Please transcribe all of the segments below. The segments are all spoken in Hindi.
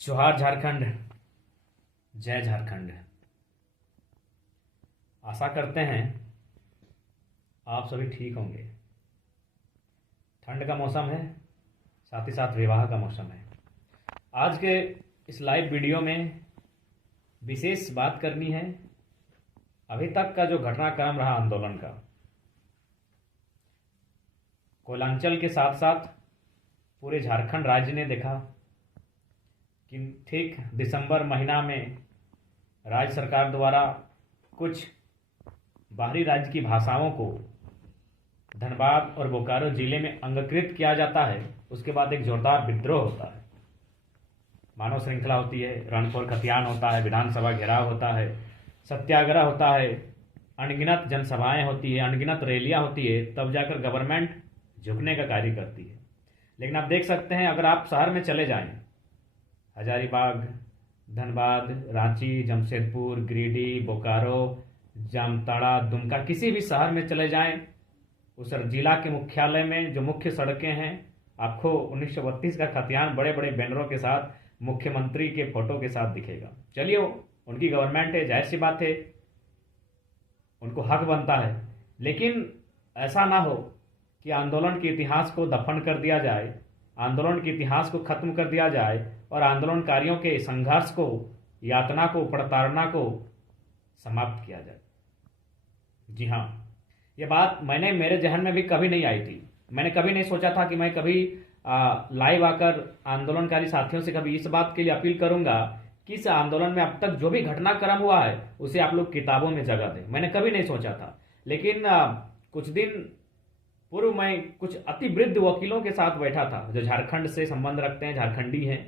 जोहार झारखंड, जय झारखंड। आशा करते हैं आप सभी ठीक होंगे। ठंड का मौसम है, साथ ही साथ विवाह का मौसम है। आज के इस लाइव वीडियो में विशेष बात करनी है अभी तक का जो घटनाक्रम रहा आंदोलन का। कोयलांचल के साथ साथ पूरे झारखंड राज्य ने देखा कि ठीक दिसंबर महीना में राज्य सरकार द्वारा कुछ बाहरी राज्य की भाषाओं को धनबाद और बोकारो जिले में अंगीकृत किया जाता है। उसके बाद एक जोरदार विद्रोह होता है, मानव श्रृंखला होती है, रणफोड़ खतियान होता है, विधानसभा घेराव होता है, सत्याग्रह होता है, अनगिनत जनसभाएं होती है, अनगिनत रैलियां होती है, तब जाकर गवर्नमेंट झुकने का कार्य करती है। लेकिन आप देख सकते हैं, अगर आप शहर में चले जाएं, हजारीबाग, धनबाद, रांची, जमशेदपुर, गिरिडीह, बोकारो, जामताड़ा, दुमका, किसी भी शहर में चले जाएं, उस जिला के मुख्यालय में जो मुख्य सड़कें हैं, आपको 1932 का खतियान बड़े बड़े बैनरों के साथ मुख्यमंत्री के फोटो के साथ दिखेगा। चलिए, उनकी गवर्नमेंट है, जाहिर सी बात है, उनको हक बनता है। लेकिन ऐसा ना हो कि आंदोलन के इतिहास को दफन कर दिया जाए, आंदोलन के इतिहास को खत्म कर दिया जाए और आंदोलनकारियों के संघर्ष को, यातना को, प्रताड़ना को समाप्त किया जाए। जी हाँ, ये बात मेरे जहन में भी कभी नहीं आई थी। मैंने कभी नहीं सोचा था कि मैं कभी लाइव आकर आंदोलनकारी साथियों से कभी इस बात के लिए अपील करूंगा कि इस आंदोलन में अब तक जो भी घटनाक्रम हुआ है उसे आप लोग किताबों में जगह दें। मैंने कभी नहीं सोचा था। लेकिन कुछ दिन पूर्व मैं कुछ अति वृद्ध वकीलों के साथ बैठा था जो झारखंड से संबंध रखते हैं, झारखंडी हैं।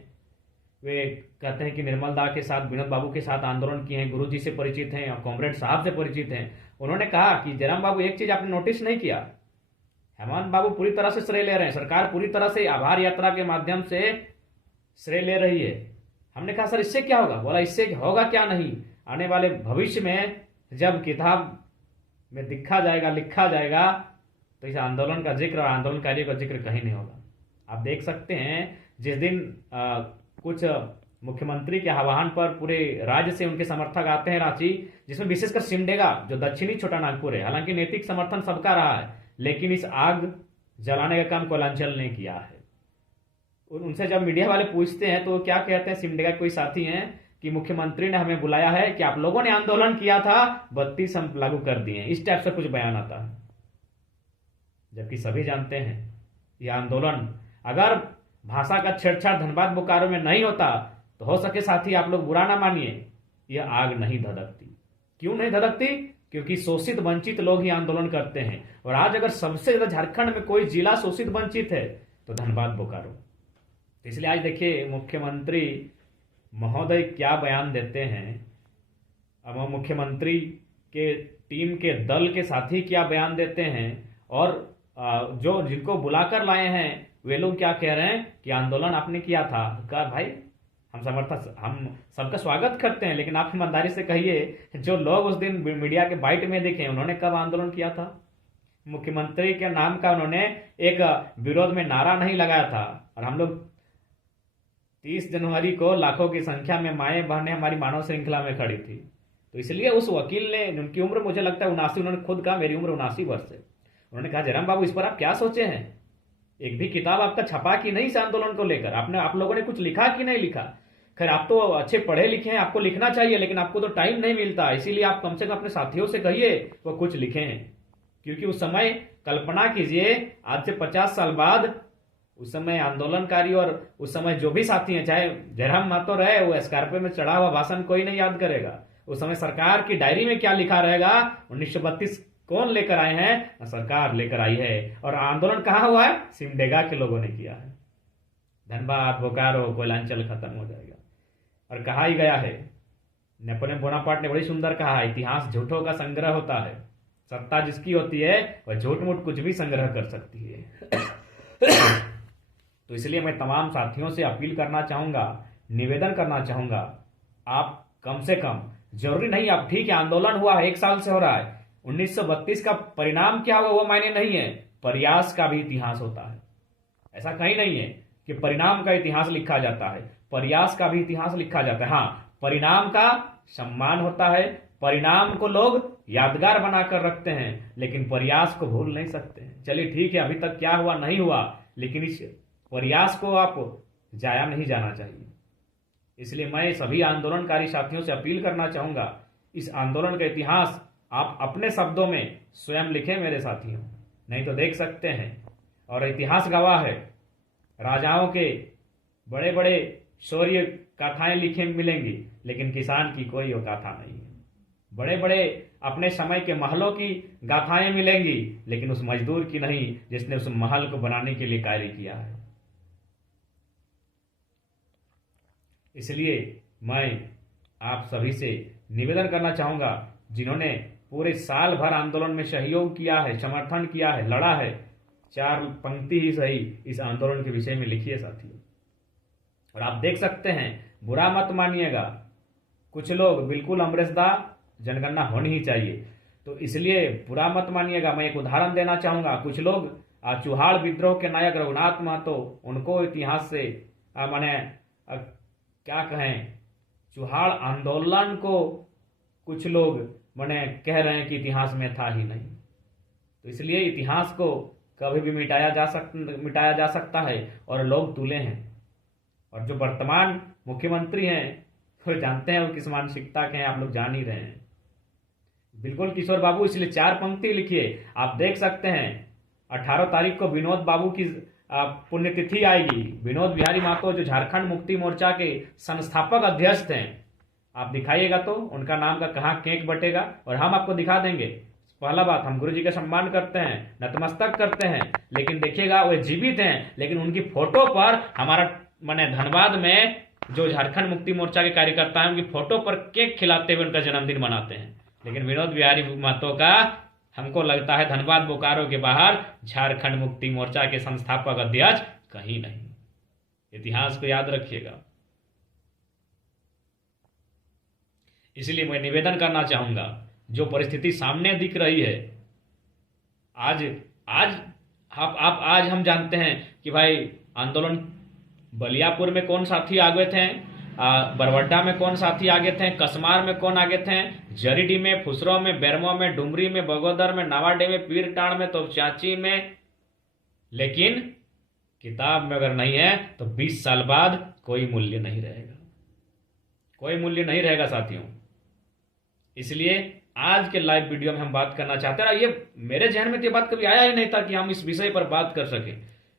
वे कहते हैं कि निर्मल दा के साथ, विनोद बाबू के साथ आंदोलन किए हैं, गुरुजी से परिचित हैं और कॉमरेड साहब से परिचित हैं। उन्होंने कहा कि जयराम बाबू, एक चीज आपने नोटिस नहीं किया, हेमंत बाबू पूरी तरह से श्रेय ले रहे हैं, सरकार पूरी तरह से आभार यात्रा के माध्यम से श्रेय ले रही है। हमने कहा, सर इससे क्या होगा? बोला, इससे होगा क्या नहीं, आने वाले भविष्य में जब किताब में लिखा जाएगा तो इस आंदोलन का जिक्र और आंदोलनकारियों का जिक्र कहीं नहीं होगा। आप देख सकते हैं, जिस दिन कुछ मुख्यमंत्री के आह्वान पर पूरे राज्य से उनके समर्थक आते हैं रांची, जिसमें विशेषकर सिमडेगा जो दक्षिणी छोटा नागपुर है, हालांकि नैतिक समर्थन सबका रहा है, लेकिन इस आग जलाने का काम कोयलांचल ने किया है। उनसे जब मीडिया वाले पूछते हैं तो क्या कहते हैं, सिमडेगा कोई साथी हैं, कि मुख्यमंत्री ने हमें बुलाया है कि आप लोगों ने आंदोलन किया था, 32 हम लागू कर दिए, इस टाइप से कुछ बयान आता है। जबकि सभी जानते हैं यह आंदोलन अगर भाषा का छेड़छाड़ धनबाद बोकारो में नहीं होता तो हो सके साथी, आप लोग बुरा ना मानिए, यह आग नहीं धधकती। क्यों नहीं धधकती? क्योंकि शोषित वंचित लोग ही आंदोलन करते हैं। और आज अगर सबसे ज्यादा झारखंड में कोई जिला शोषित वंचित है तो धनबाद बोकारो। इसलिए आज देखिए मुख्यमंत्री महोदय क्या बयान देते हैं। अब मुख्यमंत्री के टीम के दल के साथी क्या बयान देते हैं और जो जिनको बुलाकर लाए हैं वे लोग क्या कह रहे हैं कि आंदोलन आपने किया था। कहा, भाई हम सबका स्वागत करते हैं, लेकिन आप ईमानदारी से कहिए, जो लोग उस दिन मीडिया के बाइट में देखे उन्होंने कब आंदोलन किया था? मुख्यमंत्री के नाम का उन्होंने एक विरोध में नारा नहीं लगाया था। और हम लोग 30 जनवरी को लाखों की संख्या में माएं बहनें हमारी मानव श्रृंखला में खड़ी थी। तो इसलिए उस वकील ने, उनकी उम्र मुझे लगता है 79, उन्होंने खुद कहा मेरी उम्र 79 वर्ष है। उन्होंने कहा, जयराम बाबू इस पर आप क्या सोचे हैं? एक भी किताब आपका छपा कि नहीं इस आंदोलन को लेकर? आप लोगों ने कुछ लिखा कि नहीं लिखा? खैर, आप तो अच्छे पढ़े लिखे हैं, आपको लिखना चाहिए, लेकिन आपको तो टाइम नहीं मिलता। इसीलिए आप कम से कम अपने साथियों से कहिए वो कुछ लिखें। क्योंकि उस समय कल्पना कीजिए, आज से 50 साल बाद उस समय आंदोलनकारी और उस समय जो भी साथी हैं, चाहे जयराम महतो रहे, वो स्कार्पियो में चढ़ा हुआ भाषण कोई नहीं याद करेगा। उस समय सरकार की डायरी में क्या लिखा रहेगा? 1932 कौन लेकर आए हैं? सरकार लेकर आई है। और आंदोलन कहाँ हुआ है? सिमडेगा के लोगों ने किया है। धनबाद, बोकारो, कोयलांचल खत्म हो जाएगा। और कहा ही गया है, नेपोलियन बोनापार्ट ने बड़ी सुंदर कहा है, इतिहास झूठों का संग्रह होता है। सत्ता जिसकी होती है वह झूठ मूठ कुछ भी संग्रह कर सकती है। तो इसलिए मैं तमाम साथियों से अपील करना चाहूंगा, निवेदन करना चाहूंगा, आप कम से कम, जरूरी नहीं आप ठीक है आंदोलन हुआ 1 साल से हो रहा है, 1932 का परिणाम क्या हुआ वो मायने नहीं है, प्रयास का भी इतिहास होता है। ऐसा कहीं नहीं है कि परिणाम का इतिहास लिखा जाता है, प्रयास का भी इतिहास लिखा जाता है। हाँ, परिणाम का सम्मान होता है, परिणाम को लोग यादगार बनाकर रखते हैं, लेकिन प्रयास को भूल नहीं सकते हैं। चलिए ठीक है, अभी तक क्या हुआ नहीं हुआ, लेकिन इस प्रयास को आप जाया नहीं जाना चाहिए। इसलिए मैं सभी आंदोलनकारी साथियों से अपील करना चाहूंगा, इस आंदोलन का इतिहास आप अपने शब्दों में स्वयं लिखें मेरे साथियों, नहीं तो देख सकते हैं और इतिहास गवाह है, राजाओं के बड़े बड़े शौर्य गाथाएं लिखे मिलेंगी, लेकिन किसान की कोई वो गाथा नहीं है। बड़े बड़े अपने समय के महलों की गाथाएं मिलेंगी, लेकिन उस मजदूर की नहीं जिसने उस महल को बनाने के लिए कार्य किया है। इसलिए मैं आप सभी से निवेदन करना चाहूंगा, जिन्होंने पूरे साल भर आंदोलन में सहयोग किया है, समर्थन किया है, लड़ा है, 4 पंक्ति ही सही इस आंदोलन के विषय में लिखिए साथियों। और आप देख सकते हैं, बुरा मत मानिएगा, कुछ लोग बिल्कुल अमरेश दा जनगणना होनी ही चाहिए, तो इसलिए बुरा मत मानिएगा। मैं एक उदाहरण देना चाहूंगा, कुछ लोग चुहाड़ विद्रोह के नायक रघुनाथ महतो, उनको इतिहास से माने क्या कहें, चुहाड़ आंदोलन को कुछ लोग माने कह रहे हैं कि इतिहास में था ही नहीं। तो इसलिए इतिहास को कभी भी मिटाया जा सकता है और लोग तुले हैं। और जो वर्तमान मुख्यमंत्री हैं वो जानते हैं वो किस मानसिकता के हैं, आप लोग जान ही रहे हैं। बिल्कुल किशोर बाबू, इसलिए 4 पंक्ति लिखिए। आप देख सकते हैं 18 तारीख को विनोद बाबू की पुण्यतिथि आएगी। विनोद बिहारी महतो जो झारखंड मुक्ति मोर्चा के संस्थापक अध्यक्ष थे, आप दिखाइएगा तो उनका नाम का कहाँ केक बटेगा, और हम आपको दिखा देंगे। पहला बात, हम गुरु जी का सम्मान करते हैं, नतमस्तक करते हैं, लेकिन देखिएगा वो जीवित हैं, लेकिन उनकी फोटो पर हमारा माने धनबाद में जो झारखंड मुक्ति मोर्चा के कार्यकर्ता हैं, उनकी फोटो पर केक खिलाते हुए उनका जन्मदिन मनाते हैं। लेकिन विनोद बिहारी महतो का हमको लगता है धनबाद बोकारो के बाहर झारखंड मुक्ति मोर्चा के संस्थापक अध्यक्ष कहीं नहीं। इतिहास को याद रखिएगा। इसलिए मैं निवेदन करना चाहूंगा, जो परिस्थिति सामने दिख रही है आज आज हम जानते हैं कि भाई आंदोलन बलियापुर में कौन साथी आगे थे, बरवड्डा में कौन साथी आगे थे, कसमार में कौन आगे थे, जरीडी में, फुसरो में, बेरमो में, डुमरी में, बगोदर में, नावाडे में, पीरटाण में, तो चाची में, लेकिन किताब में अगर नहीं है तो 20 साल बाद कोई मूल्य नहीं रहेगा, कोई मूल्य नहीं रहेगा साथियों। इसलिए आज के लाइव वीडियो में हम बात करना चाहते हैं, ये मेरे जहन में तो ये बात कभी आया ही नहीं था कि हम इस विषय पर बात कर सकें,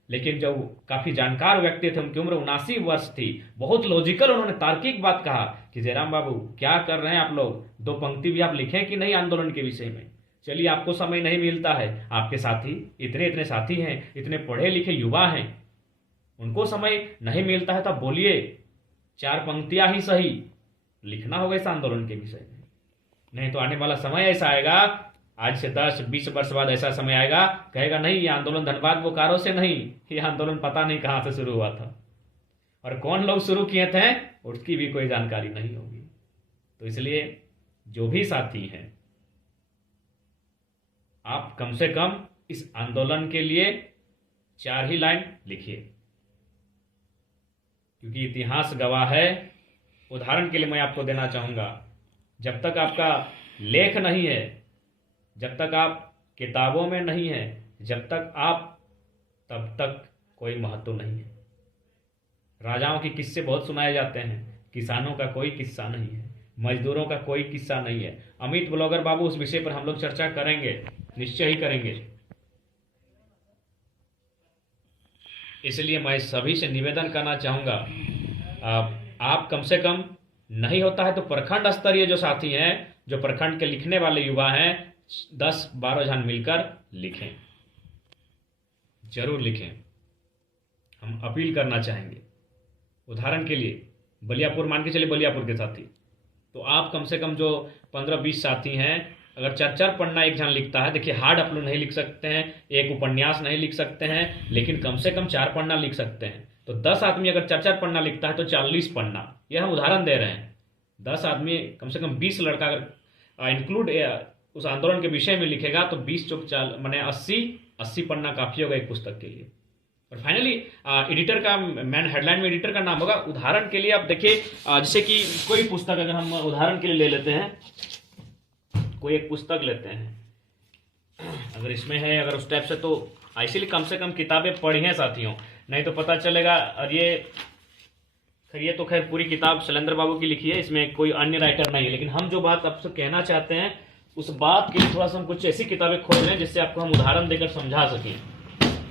लेकिन जो काफी जानकार व्यक्ति थे, उनकी उम्र 79 वर्ष थी, बहुत लॉजिकल उन्होंने तार्किक बात कहा कि जयराम बाबू क्या कर रहे हैं आप लोग, 2 पंक्ति भी आप लिखें कि नहीं आंदोलन के विषय में। चलिए आपको समय नहीं मिलता है, आपके साथी इतने साथी हैं, इतने पढ़े लिखे युवा हैं, उनको समय नहीं मिलता है, तब बोलिए 4 पंक्तियां ही सही लिखना होगा इस आंदोलन के विषय में। नहीं तो आने वाला समय ऐसा आएगा, आज से 10-20 वर्ष बाद ऐसा समय आएगा, कहेगा नहीं ये आंदोलन धनबाद बोकारो से नहीं, ये आंदोलन पता नहीं कहां से शुरू हुआ था और कौन लोग शुरू किए थे उसकी भी कोई जानकारी नहीं होगी। तो इसलिए जो भी साथी हैं, आप कम से कम इस आंदोलन के लिए 4 ही लाइन लिखिए, क्योंकि इतिहास गवाह है। उदाहरण के लिए मैं आपको देना चाहूंगा, जब तक आपका लेख नहीं है, जब तक आप किताबों में नहीं है, जब तक आप, तब तक कोई महत्व नहीं है। राजाओं के किस्से बहुत सुनाए जाते हैं, किसानों का कोई किस्सा नहीं है, मजदूरों का कोई किस्सा नहीं है। अमित ब्लॉगर बाबू उस विषय पर हम लोग चर्चा करेंगे, निश्चय ही करेंगे। इसलिए मैं सभी से निवेदन करना चाहूंगा, आप कम से कम नहीं होता है तो प्रखंड स्तरीय जो साथी हैं, जो प्रखंड के लिखने वाले युवा हैं, 10-12 जन मिलकर लिखें, जरूर लिखें। हम अपील करना चाहेंगे। उदाहरण के लिए बलियापुर, मान के चलिए बलियापुर के साथी, तो आप कम से कम जो 15-20 साथी हैं, अगर 4-4 पन्ना एक जन लिखता है, देखिए हार्ड आप लोग नहीं लिख सकते हैं, एक उपन्यास नहीं लिख सकते हैं, लेकिन कम से कम 4 पन्ना लिख सकते हैं। तो 10 आदमी अगर 4-4 पन्ना लिखता है तो 40 पन्ना, यह हम उदाहरण दे रहे हैं। 10 आदमी, कम से कम 20 लड़का अगर इंक्लूड उस आंदोलन के विषय में लिखेगा तो 20 चौक 4 माने 80 पन्ना काफी होगा एक पुस्तक के लिए। और फाइनली एडिटर का मैन हेडलाइन में एडिटर का नाम होगा। उदाहरण के लिए आप देखिए, जैसे कि कोई पुस्तक अगर हम उदाहरण के लिए ले लेते हैं, कोई एक पुस्तक लेते हैं, अगर इसमें है, अगर उस टाइप से, तो इसीलिए कम से कम किताबें पढ़ी हैं साथियों, नहीं तो पता चलेगा। और ये तो खैर पूरी किताब शैलेंद्र बाबू की लिखी है, इसमें कोई अन्य राइटर नहीं है, लेकिन हम जो बात आपसे कहना चाहते हैं उस बात के लिए थोड़ा सा हम कुछ ऐसी किताबें खोल लें जिससे आपको हम उदाहरण देकर समझा सकें।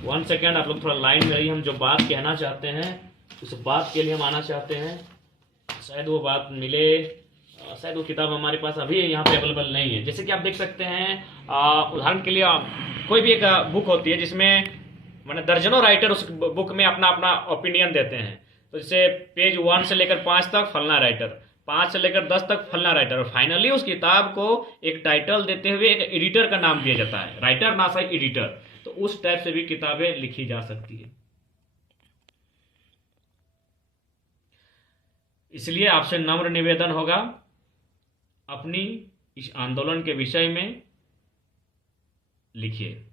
1 सेकेंड आप लोग थोड़ा लाइन में रहिए। हम जो बात कहना चाहते हैं उस बात के लिए हम आना चाहते हैं, शायद वो बात मिले, शायद वो किताब हमारे पास अभी यहाँ पे अवेलेबल नहीं है। जैसे कि आप देख सकते हैं, उदाहरण के लिए कोई भी एक बुक होती है जिसमें मैंने दर्जनों राइटर उस बुक में अपना अपना ओपिनियन देते हैं। तो जैसे पेज 1 से लेकर 5 तक फलना राइटर, 5 से लेकर 10 तक फलना राइटर, और फाइनली उस किताब को एक टाइटल देते हुए एक एडिटर का नाम दिया जाता है, राइटर ना सही एडिटर। तो उस टाइप से भी किताबें लिखी जा सकती है। इसलिए आपसे नम्र निवेदन होगा, अपनी इस आंदोलन के विषय में लिखिए।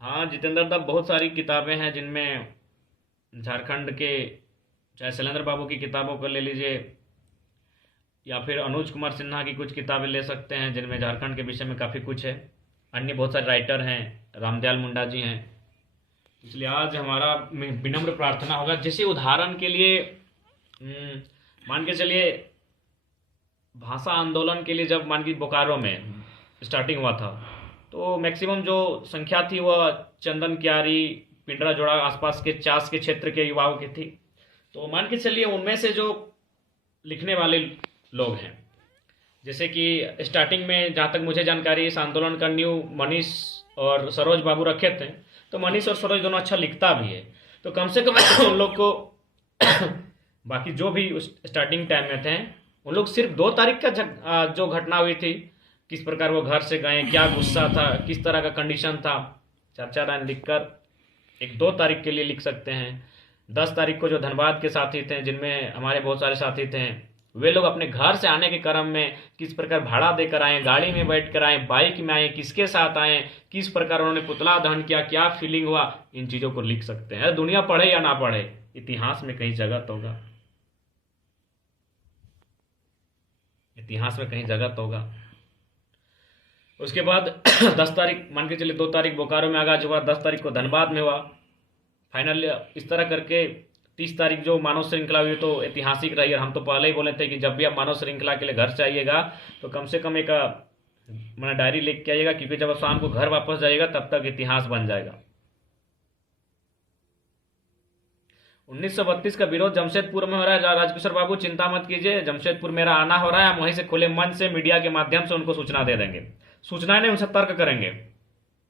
हाँ जितेंद्र साहब, बहुत सारी किताबें हैं जिनमें झारखंड के, चाहे शैलेंद्र बाबू की किताबों को ले लीजिए या फिर अनुज कुमार सिन्हा की कुछ किताबें ले सकते हैं जिनमें झारखंड के विषय में काफ़ी कुछ है। अन्य बहुत सारे राइटर हैं, रामदयाल मुंडा जी हैं। इसलिए आज हमारा विनम्र प्रार्थना होगा, जैसे उदाहरण के लिए मान के चलिए भाषा आंदोलन के लिए जब मान के बोकारो में स्टार्टिंग हुआ था तो मैक्सिमम जो संख्या थी वह चंदन क्यारी, पिंडरा जोड़ा आसपास के चास के क्षेत्र के युवाओं की थी। तो मान के चलिए उनमें से जो लिखने वाले लोग हैं, जैसे कि स्टार्टिंग में जहाँ तक मुझे जानकारी इस आंदोलन का न्यू मनीष और सरोज बाबू रखे थे, तो मनीष और सरोज दोनों अच्छा लिखता भी है। तो कम से कम उन लोग को बाकी जो भी उस स्टार्टिंग टाइम में थे उन लोग सिर्फ 2 तारीख का जो घटना हुई थी, किस प्रकार वो घर से गए, क्या गुस्सा था, किस तरह का कंडीशन था, 4-4 लाइन लिखकर एक 2 तारीख के लिए लिख सकते हैं। 10 तारीख को जो धनबाद के साथी थे, जिनमें हमारे बहुत सारे साथी थे, वे लोग अपने घर से आने के क्रम में किस प्रकार भाड़ा देकर आए, गाड़ी में बैठ कर आए, बाइक में आए, किसके साथ आए, किस प्रकार उन्होंने पुतला दहन किया, क्या फीलिंग हुआ, इन चीज़ों को लिख सकते हैं। दुनिया पढ़े या ना पढ़े, इतिहास में कहीं जगह तो होगा, इतिहास में कहीं जगह तो होगा। उसके बाद 10 तारीख मान के चलिए, 2 तारीख बोकारो में आगाज हुआ, 10 तारीख को धनबाद में हुआ, फाइनल इस तरह करके 30 तारीख जो मानव श्रृंखला हुई तो ऐतिहासिक रही। और हम तो पहले ही बोले थे कि जब भी आप मानव श्रृंखला के लिए घर से आइएगा तो कम से कम एक मैंने डायरी लिख के आइएगा, क्योंकि जब आप शाम को घर वापस जाइएगा तब तक इतिहास बन जाएगा। 1932 का विरोध जमशेदपुर में हो रहा है। राजकिशोर बाबू चिंता मत कीजिए, जमशेदपुर मेरा आना हो रहा है, हम वहीं से खुले मन से मीडिया के माध्यम से उनको सूचना दे देंगे। सूचना नहीं, उनसे तर्क करेंगे,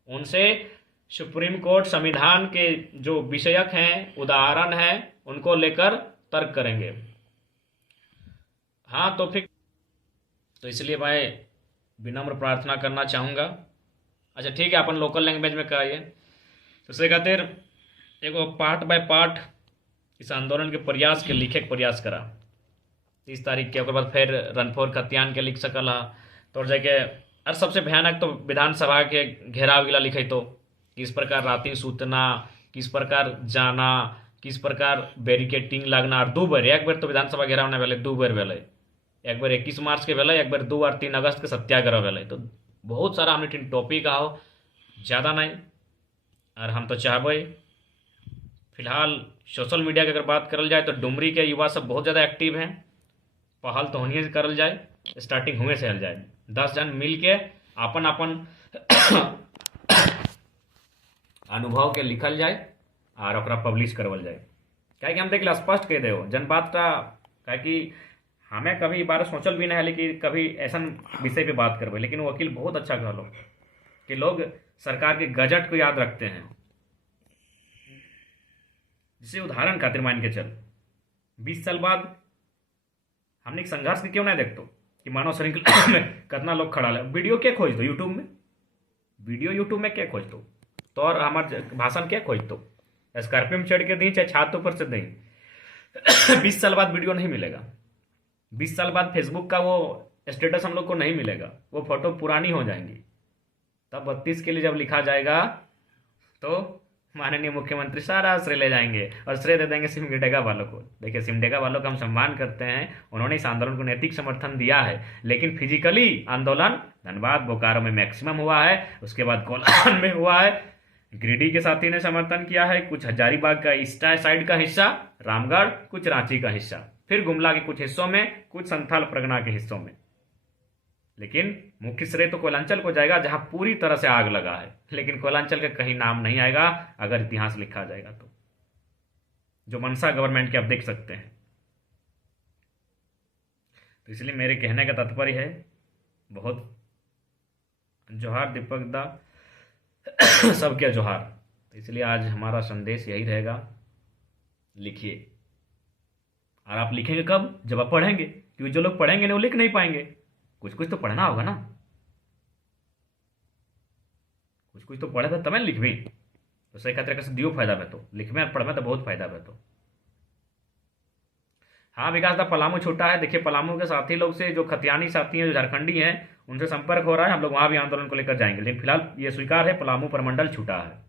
उनसे सुप्रीम कोर्ट संविधान के जो विषयक हैं, उदाहरण हैं, उनको लेकर तर्क करेंगे। हाँ तो फिर तो इसलिए मैं विनम्र प्रार्थना करना चाहूँगा। अच्छा ठीक है, अपन लोकल लैंग्वेज में कहिए। तो से खातिर एगो पार्ट बाय पार्ट इस आंदोलन के प्रयास के लिखे के प्रयास करा 30 तारीख के, बाद फिर रनफोर खतियान के लिख सकल तो जाके। और सबसे भयानक तो विधानसभा के घेराव गिला लिखे तो किस प्रकार राती सूतना, किस प्रकार जाना, किस प्रकार बैरिकेटिंग लगना। और 2 बार, एक बार तो विधानसभा घेराव नहीं भेले, 2 बार भेले, एक बार 21 मार्च के भेले, एक बार 2 और 3 अगस्त के सत्याग्रह भेले। तो बहुत सारा हमने टॉपिक आओ, ज़्यादा नहीं। और हम तो चाहबे फिलहाल सोशल मीडिया की अगर बात करल जाए तो डुमरी के युवा सब बहुत ज़्यादा एक्टिव हैं। पहल तो होनी से करल जाए, स्टार्टिंग हुए से हल जाए, 10 जन मिल के अपन अपन अनुभव के लिखल जाए और ओकरा पब्लिश करवल जाए। क्या हम देख स्पष्ट कह दे जन बात का, क्या कि हमें कभी बार सोचल भी नहीं है कि कभी ऐसा विषय पे बात करवे, लेकिन वकील बहुत अच्छा कहलो कि लोग सरकार के गजट को याद रखते हैं। जैसे उदाहरण खातिर मान के चल 20 साल बाद हमने संघर्ष के क्यों नहीं देखते कि मानव श्रृंखला में कितना लोग खड़ा है। वीडियो क्या खोज दो यूट्यूब में, वीडियो यूट्यूब में क्या खोज दो, तो और हमारे भाषण क्या खोज दो, स्कॉर्पियो में चढ़ के दी चाहे छात ऊपर से दी 20 साल बाद वीडियो नहीं मिलेगा। 20 साल बाद फेसबुक का वो स्टेटस हम लोग को नहीं मिलेगा, वो फोटो पुरानी हो जाएंगी। तब 32 के लिए जब लिखा जाएगा तो माननीय मुख्यमंत्री सारा श्रेय ले जाएंगे और श्रेय दे देंगे सिमडेगा वालों को। देखिए, सिमडेगा वालों का हम सम्मान करते हैं, उन्होंने इस आंदोलन को नैतिक समर्थन दिया है, लेकिन फिजिकली आंदोलन धनबाद बोकारो में मैक्सिमम हुआ है, उसके बाद कोल्हान में हुआ है, गिरिडीह के साथी ने समर्थन किया है, कुछ हजारीबाग का ईस्ट साइड का हिस्सा, रामगढ़, कुछ रांची का हिस्सा, फिर गुमला के कुछ हिस्सों में, कुछ संथाल परगना के हिस्सों में। लेकिन मुख्य श्रेय तो कोयलांचल को जाएगा जहां पूरी तरह से आग लगा है, लेकिन कोयलांचल का कहीं नाम नहीं आएगा अगर इतिहास लिखा जाएगा तो, जो मनसा गवर्नमेंट के आप देख सकते हैं। तो इसलिए मेरे कहने का तात्पर्य है, बहुत जोहार दीपक दा, सबके जोहार। तो इसलिए आज हमारा संदेश यही रहेगा, लिखिए। और आप लिखेंगे कब? जब आप पढ़ेंगे, क्योंकि जो लोग पढ़ेंगे ना वो लिख नहीं पाएंगे। कुछ कुछ तो पढ़ना होगा ना, कुछ कुछ तो पढ़े तो तमें लिखबी। तो सही खातिर से दियो फायदा में तो लिखमे और पढ़मे तो बहुत फायदा में तो। हाँ विकास दा, पलामू छूटा है। देखिए, पलामू के साथी लोग से जो खतियानी साथी हैं, जो झारखंडी हैं, उनसे संपर्क हो रहा है। हम लोग वहां भी आंदोलन को लेकर जाएंगे, लेकिन फिलहाल ये स्वीकार है, पलामू प्रमंडल छूटा है।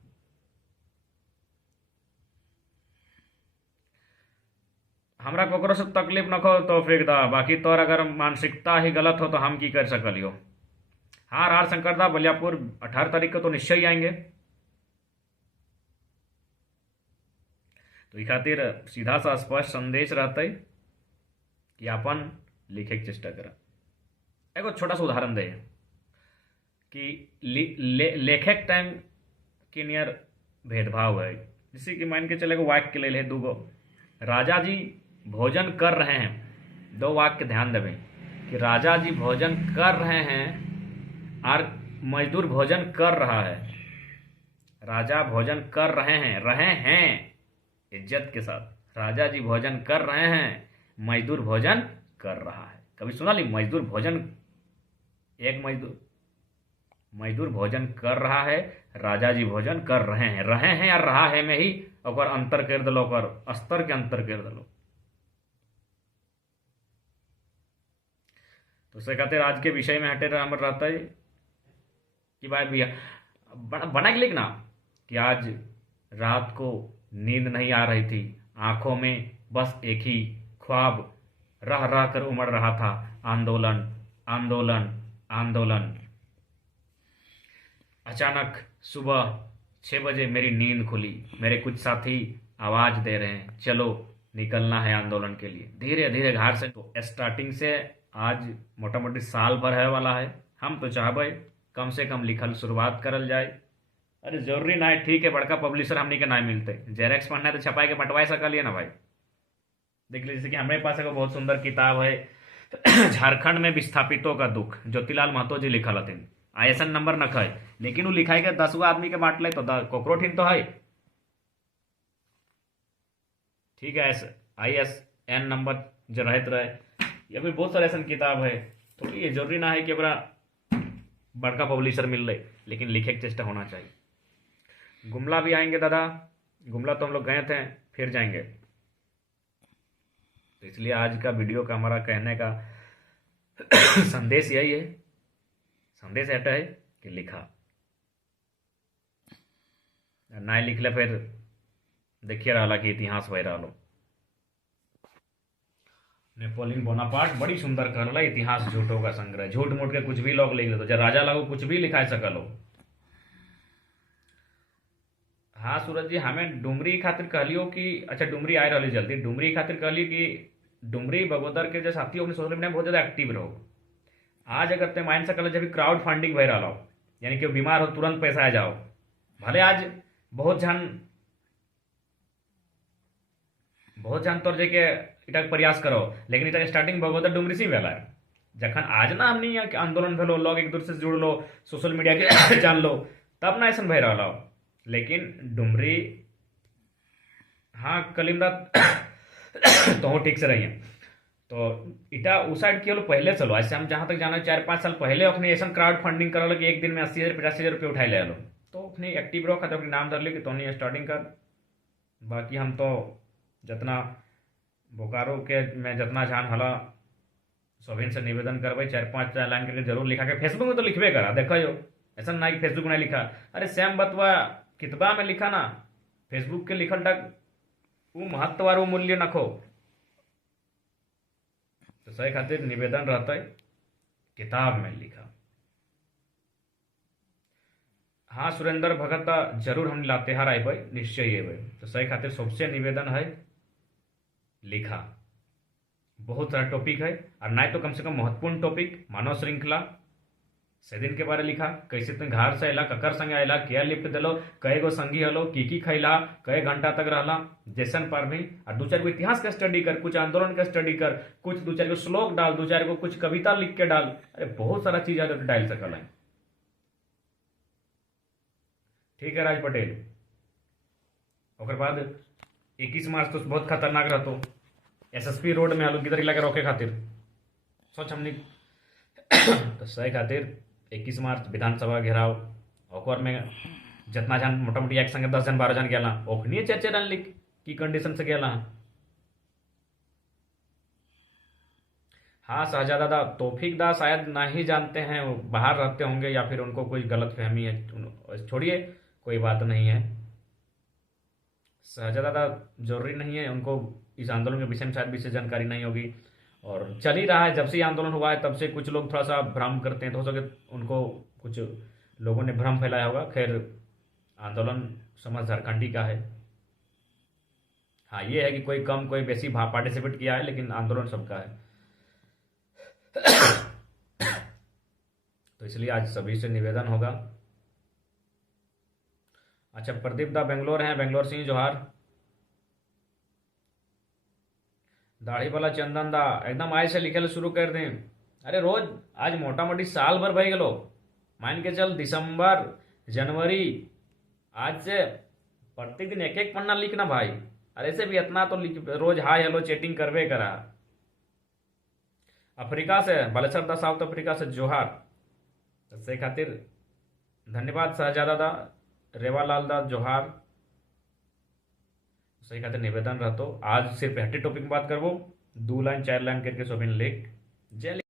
हमरा कोकरो से तकलीफ न हो तो फेंक दा, बाकी तोर अगर मानसिकता ही गलत हो तो हम की कर सकलियो। हाँ रार शंकर दा, बलियापुर 18 तारीख को तो निश्चय ही आएंगे। तो ई खातिर सीधा सा स्पष्ट संदेश रहता है कि अपन लिखे के चेष्टा करा। एगो छोटा सा उदाहरण दे कि लेखक टाइम के नियर भेदभाव है। जैसे कि मान के चले वाक्य के ले दूगो, राजा जी भोजन कर रहे हैं, दो वाक्य ध्यान देवे कि राजा जी भोजन कर रहे हैं और मजदूर भोजन कर रहा है। राजा भोजन कर रहे हैं इज्जत के साथ। राजा जी भोजन कर रहे हैं, मजदूर भोजन कर रहा है। कभी सुना ली मजदूर भोजन, एक मजदूर भोजन कर रहा है, राजा जी भोजन कर रहे हैं और रहा है में ही और अंतर कर दलो, और स्तर के अंतर कर दलो। तो उससे खातिर आज के विषय में हटे हमर रहता है कि भाई भैया बना के लिखना कि आज रात को नींद नहीं आ रही थी, आंखों में बस एक ही ख्वाब रह रह कर उमड़ रहा था, आंदोलन आंदोलन आंदोलन। अचानक सुबह 6 बजे मेरी नींद खुली, मेरे कुछ साथी आवाज दे रहे हैं, चलो निकलना है आंदोलन के लिए। धीरे धीरे घर से तो स्टार्टिंग से आज मोटा मोटी साल भर है वाला है। हम तो चाहबे कम से कम लिखल शुरुआत करल जाए। अरे जरूरी ना है, ठीक है, बड़का पब्लिशर हमनी के ना मिलते, जेरेक्स पढ़ना है तो छपाई के बंटवाई सकलिए ना भाई। देख लीजिए, जैसे कि हमारे पास एक बहुत सुंदर किताब है झारखंड में विस्थापितों का दुख, ज्योतिलाल महतो जी लिखल हथिन। आईएसएन नंबर न है, लेकिन वो लिखाई के 10 आदमी के बांट ले तो कोकरोठिन तो है, ठीक है। ISN नंबर जो रहते रहे, या फिर बहुत सारे ऐसा किताब है। थोड़ी ये जरूरी ना है कि अपना बड़का पब्लिशर मिल रहे, लेकिन लिखे की चेष्टा होना चाहिए। गुमला भी आएंगे दादा, गुमला तो हम लोग गए थे, फिर जाएंगे। तो इसलिए आज का वीडियो का हमारा कहने का संदेश यही है, संदेश ऐसा है कि लिखा ना लिखले फिर देखिए रहा कि इतिहास वही रहा। नेपोलियन बोनापार्ट बड़ी सुंदर कहला, इतिहास झूठों का संग्रह, झूठ मूठ के कुछ भी लोग लिख लेते, जब राजा लागू कुछ भी लिखा सकलो। हाँ सूरज जी, हमें डुमरी खातिर कहलियो कि अच्छा डुमरी आए रही जल्दी, डुमरी खातिर कहली कि डुमरी बगोदर के जो साथी अपने सोशल मीडिया में बहुत ज़्यादा एक्टिव रहो। आज अगर ते माइन सकल जब क्राउड फंडिंग भय रहा, यानी कि बीमार हो तुरंत पैसा आ जाओ, भले आज बहुत जन तौर जे के इटा प्रयास करो, लेकिन इटा स्टार्टिंग बगोदर डुमरी से भेला है। जखन आज ना हमनी आंदोलन भेलो, लोग एक दूसरे से जुड़ लो, सोशल मीडिया के जान लो, तब ना ऐसा भय रहा। लेकिन डुमरी, हाँ कलिंदा तो ठीक से रही है। तो इटा उस साइड की पहले चलो, ऐसे हम जहाँ तक जाना 4-5 साल पहले अपने ऐसा क्राउड फंडिंग करा कि एक दिन में 80,000-85,000 रुपये उठाई ले लो, तो अपने एक्टिव रहो, खाते अपने नाम धर ली कि तो स्टार्टिंग कर। बाकी हम तो जितना बोकारो के में जितना जान हला सभी से निवेदन करवाई, 4-5 लाइन करके जरूर लिखा के फेसबुक में तो लिखबे करा। देखो यो ऐसा ना कि फेसबुक में लिखा, अरे सेम बतवा किताबा में लिखा ना, फेसबुक के लिखल तक वो महत्व और वो मूल्य नखो। तो सही खातिर निवेदन रहता है किताब में लिखा। हाँ सुरेंद्र भगत जरूर हम लातेहार आए भाई, निश्चय अबे। तो सही खातिर सबसे निवेदन है लिखा। बहुत सारा टॉपिक है, और ना तो कम से कम महत्वपूर्ण टॉपिक मानव श्रृंखला से दिन के बारे लिखा, कैसे तुम घर से अला, ककर संग अला, क्या लिफ्ट दिलो, कई गो संगी हलो, की खैला, कई घंटा तक रहला, जैसन पर भी। और दो चार गो इतिहास का स्टडी कर, कुछ आंदोलन का स्टडी कर, कुछ दो चार गो श्लोक डाल, दो चार गो कुछ कविता लिख के डाल। अरे बहुत सारा चीज है जो डाल सकल है। ठीक है राज पटेल। ओकर बाद 21 मार्च तो बहुत खतरनाक रहतो। एसएसपी रोड में आलू किधर लगे रोके खातिर सोच हमने। तो सही खातिर 21 मार्च विधानसभा घेराव, ओकर में जितना जन मोटा मोटी एक संगे 10 जन 12 जन गेला, ओखनी चर्चे रन लिख की कंडीशन से गेला। हाँ शहजादा तौफीक दा शायद ना ही जानते हैं, वो बाहर रहते होंगे या फिर उनको कोई गलत फहमी है, छोड़िए कोई बात नहीं है। शहजादा जरूरी नहीं है उनको इस आंदोलन के विषय में शायद विशेष जानकारी नहीं होगी, और चल ही रहा है। जब से ये आंदोलन हुआ है तब से कुछ लोग थोड़ा सा भ्रम करते हैं, तो हो सके उनको कुछ लोगों ने भ्रम फैलाया होगा। खैर आंदोलन समझ झारखंडी का है। हाँ ये है कि कोई कम कोई बेसी पार्टिसिपेट किया है, लेकिन आंदोलन सबका है। तो इसलिए आज सभी से निवेदन होगा। अच्छा प्रदीप दा बेंगलोर हैं, बेंगलोर सिंह जोहार। दाढ़ी वाला चंदन दा एकदम आज से लिखे शुरू कर दें। अरे रोज आज मोटा मोटी साल भर भई गलो, मान के चल दिसंबर जनवरी, आज से प्रतिदिन एक एक पन्ना लिखना भाई। अरे ऐसे भी इतना तो रोज हाय हेलो चैटिंग करवे करा। अफ्रीका से बालेश्वर दा, साउथ अफ्रीका से जोहार। से खातिर धन्यवाद शहजादा दा, रेवालाल दा जोहार। सही खातिर निवेदन रहतो आज सिर्फ हट्टी टॉपिक में बात करबो, 2 लाइन 4 लाइन करके सोबिन लिख जय